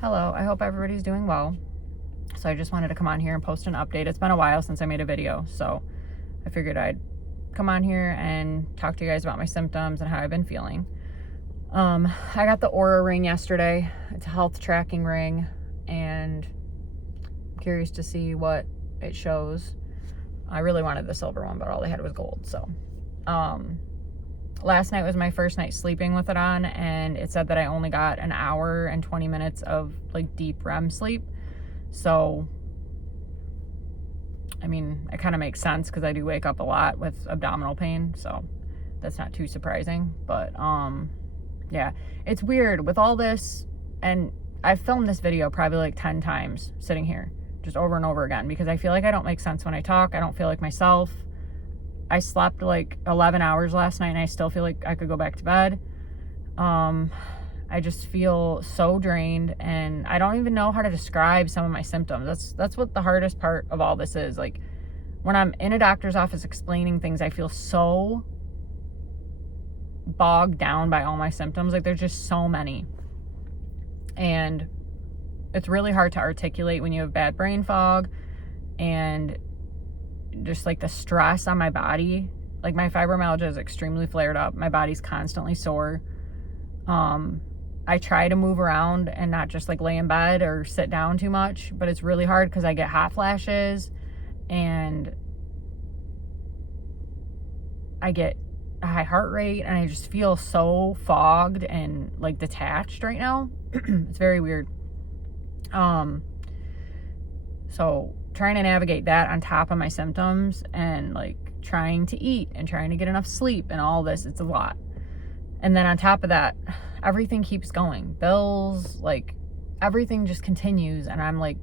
Hello, I hope everybody's doing well. So I just wanted to come on here and post an update. It's been a while since I made a video, so I figured I'd come on here and talk to you guys about my symptoms and how I've been feeling. I got the Oura ring yesterday. It's a health tracking ring, and I'm curious to see what it shows. I really wanted the silver one, but all they had was gold. So last night was my first night sleeping with it on, and it said that I only got an hour and 20 minutes of like deep REM sleep. So I mean, it kind of makes sense because I do wake up a lot with abdominal pain, so that's not too surprising. But yeah, it's weird with all this, and I've filmed this video probably like 10 times sitting here just over and over again because I feel like I don't make sense when I talk. I don't feel like myself. I slept like 11 hours last night and I still feel like I could go back to bed. I just feel so drained, and I don't even know how to describe some of my symptoms. That's what the hardest part of all this is. Like when I'm in a doctor's office explaining things, I feel so bogged down by all my symptoms. Like there's just so many. And it's really hard to articulate when you have bad brain fog and just like the stress on my body. Like my fibromyalgia is extremely flared up. My body's constantly sore. I try to move around and not just like lay in bed or sit down too much, but it's really hard because I get hot flashes and I get a high heart rate, and I just feel so fogged and like detached right now. It's very weird. So trying to navigate that on top of my symptoms and like trying to eat and trying to get enough sleep and all this, it's a lot. And then on top of that, everything keeps going. Bills, like everything just continues, and I'm like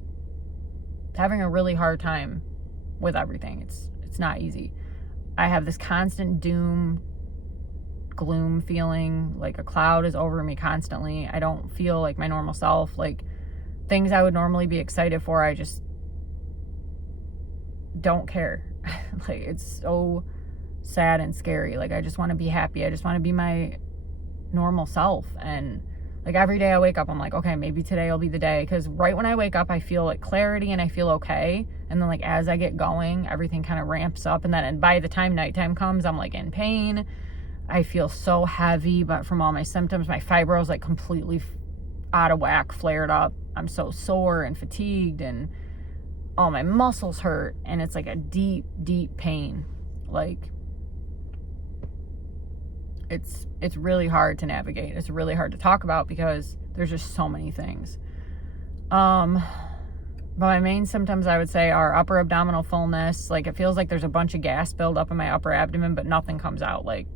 having a really hard time with everything. It's not easy. I have this constant doom, gloom feeling, like a cloud is over me constantly. I don't feel like my normal self. Like things I would normally be excited for, I just don't care. Like it's so sad and scary. Like I just want to be happy. I just want to be my normal self. And like every day I wake up, I'm like, okay, maybe today will be the day. Because right when I wake up, I feel like clarity and I feel okay. And then like as I get going, everything kind of ramps up. And by the time nighttime comes, I'm like in pain. I feel so heavy, but from all my symptoms, my fibro is like completely out of whack, flared up. I'm so sore and fatigued, and all my muscles hurt, and it's like a deep, deep pain. Like it's really hard to navigate. It's really hard to talk about because there's just so many things. But my main symptoms, I would say, are upper abdominal fullness. Like it feels like there's a bunch of gas build up in my upper abdomen, but nothing comes out. Like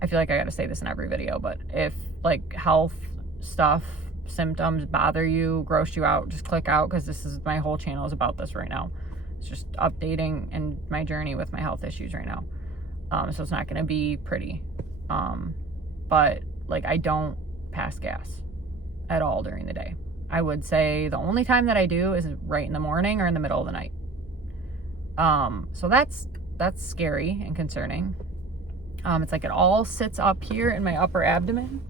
I feel like I got to say this in every video, but if like health stuff, symptoms bother you, gross you out, just click out, because this is my whole channel is about this right now. It's just updating and my journey with my health issues right now. So it's not going to be pretty. But like I don't pass gas at all during the day. I would say the only time that I do is right in the morning or in the middle of the night. So that's scary and concerning. It's like it all sits up here in my upper abdomen,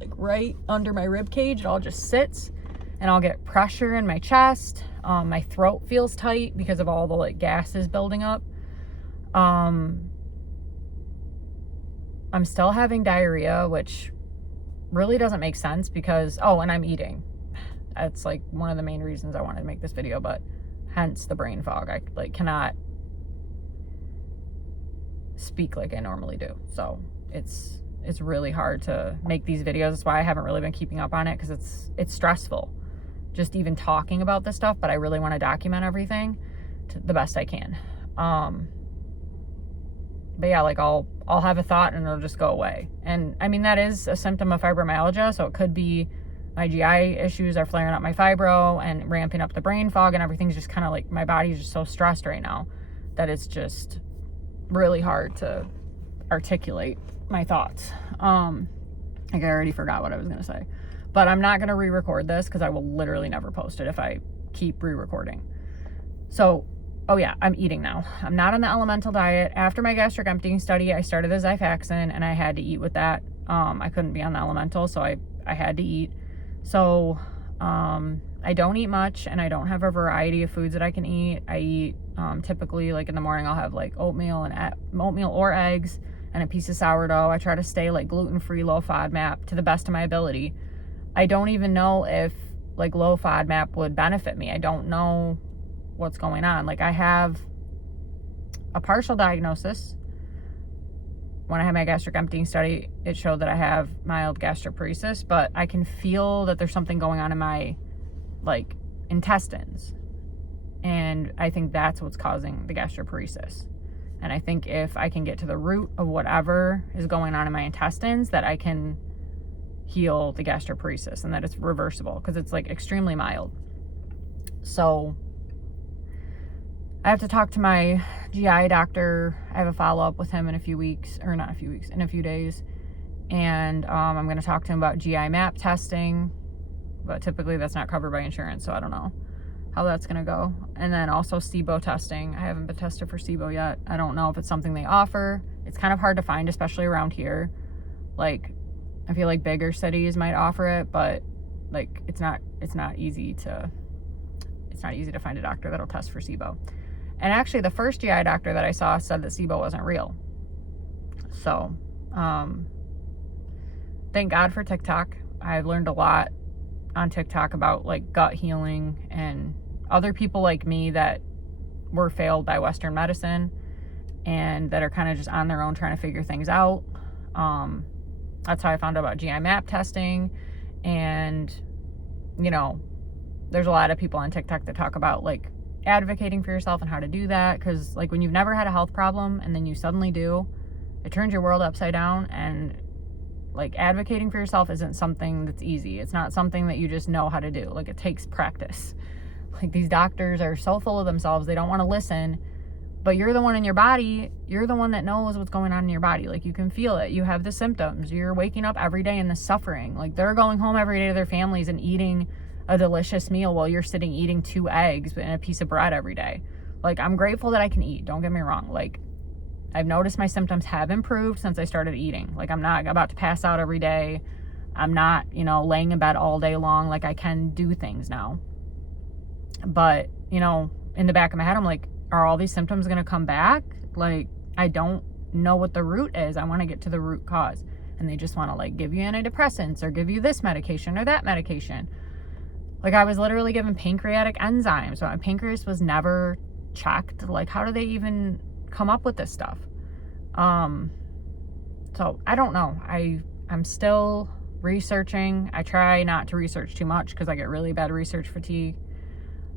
like right under my rib cage. It all just sits, and I'll get pressure in my chest. My throat feels tight because of all the like gases building up. I'm still having diarrhea, which really doesn't make sense because, and I'm eating. That's like one of the main reasons I wanted to make this video, but hence the brain fog. I like cannot speak like I normally do. So it's really hard to make these videos. That's why I haven't really been keeping up on it, because it's stressful just even talking about this stuff, but I really want to document everything to the best I can. But yeah, like I'll have a thought and it'll just go away. And I mean, that is a symptom of fibromyalgia. So it could be my GI issues are flaring up my fibro and ramping up the brain fog, and everything's just kind of like, my body's just so stressed right now that it's just really hard to articulate my thoughts. Like I already forgot what I was going to say, but I'm not going to re-record this because I will literally never post it if I keep re-recording. So oh yeah, I'm eating now. I'm not on the elemental diet. After my gastric emptying study, I started the Xifaxan, and I had to eat with that. I couldn't be on the elemental, so I had to eat. So I don't eat much, and I don't have a variety of foods that I can eat. I eat typically, like in the morning, I'll have like oatmeal or eggs and a piece of sourdough. I try to stay like gluten-free, low FODMAP to the best of my ability. I don't even know if like low FODMAP would benefit me. I don't know what's going on. Like, I have a partial diagnosis. When I had my gastric emptying study, it showed that I have mild gastroparesis, but I can feel that there's something going on in my like intestines. And I think that's what's causing the gastroparesis. And I think if I can get to the root of whatever is going on in my intestines, that I can heal the gastroparesis and that it's reversible, because it's like extremely mild. So I have to talk to my GI doctor. I have a follow-up with him in a few weeks, or not a few weeks, in a few days. And I'm going to talk to him about GI map testing, but typically that's not covered by insurance, so I don't know how that's going to go. And then also SIBO testing. I haven't been tested for SIBO yet. I don't know if it's something they offer. It's kind of hard to find, especially around here. Like, I feel like bigger cities might offer it, but like it's not easy to find a doctor that'll test for SIBO. And actually, the first GI doctor that I saw said that SIBO wasn't real. So, thank God for TikTok. I've learned a lot on TikTok about like gut healing and other people like me that were failed by Western medicine and that are kind of just on their own trying to figure things out. That's how I found out about GI map testing. And, you know, there's a lot of people on TikTok that talk about like advocating for yourself and how to do that, because like when you've never had a health problem and then you suddenly do, it turns your world upside down. And like advocating for yourself isn't something that's easy. It's not something that you just know how to do. Like, it takes practice. Like, these doctors are so full of themselves, they don't want to listen, but you're the one in your body, you're the one that knows what's going on in your body. Like, you can feel it. You have the symptoms. You're waking up every day in the suffering. Like, they're going home every day to their families and eating a delicious meal while you're sitting eating 2 eggs and a piece of bread every day. Like, I'm grateful that I can eat. Don't get me wrong. Like, I've noticed my symptoms have improved since I started eating. Like, I'm not about to pass out every day. I'm not, you know, laying in bed all day long. Like, I can do things now. But, you know, in the back of my head, I'm like, are all these symptoms going to come back? Like, I don't know what the root is. I want to get to the root cause. And they just want to like give you antidepressants or give you this medication or that medication. Like, I was literally given pancreatic enzymes, but my pancreas was never checked. Like, how do they even come up with this stuff? So I don't know. I'm still researching. I try not to research too much because I get really bad research fatigue.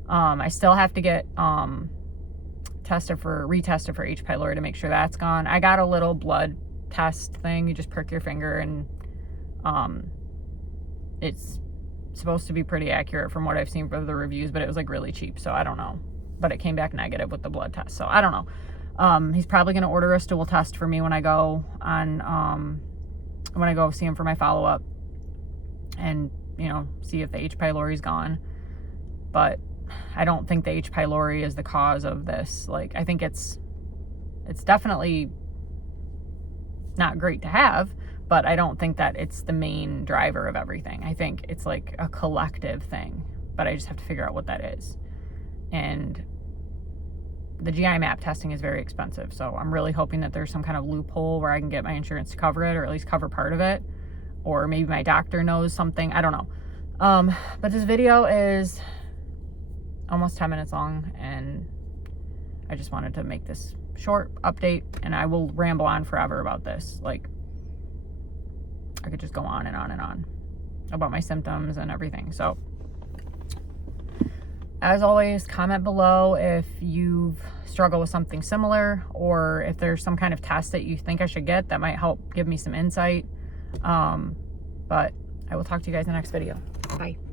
I still have to get retested for H. pylori to make sure that's gone. I got a little blood test thing. You just prick your finger, and it's supposed to be pretty accurate from what I've seen from the reviews, but it was like really cheap, so I don't know. But it came back negative with the blood test, so I don't know. He's probably going to order a stool test for me when I go see him for my follow-up, and, you know, see if the H. pylori is gone. But I don't think the H. pylori is the cause of this. Like, I think it's definitely not great to have, but I don't think that it's the main driver of everything. I think it's like a collective thing, but I just have to figure out what that is. And the GI map testing is very expensive, so I'm really hoping that there's some kind of loophole where I can get my insurance to cover it, or at least cover part of it, or maybe my doctor knows something. I don't know. But this video is almost 10 minutes long, and I just wanted to make this short update, and I will ramble on forever about this. Like, I could just go on and on and on about my symptoms and everything. So as always, comment below if you've struggled with something similar, or if there's some kind of test that you think I should get that might help give me some insight. But I will talk to you guys in the next video. Bye.